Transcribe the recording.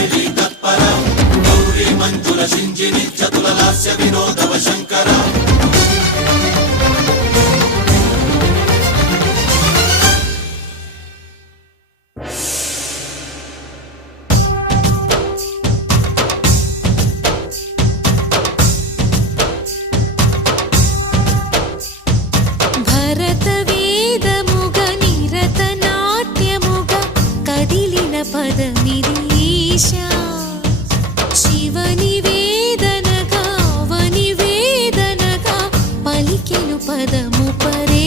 శ్రీదేవి తత్పర గౌరీ మంజుల సింజిని చతుల లాస్య వినోదవ శంకర పదమిదీశా శివని వేదనగా అవని వేదనగా పలికెను పదము పరే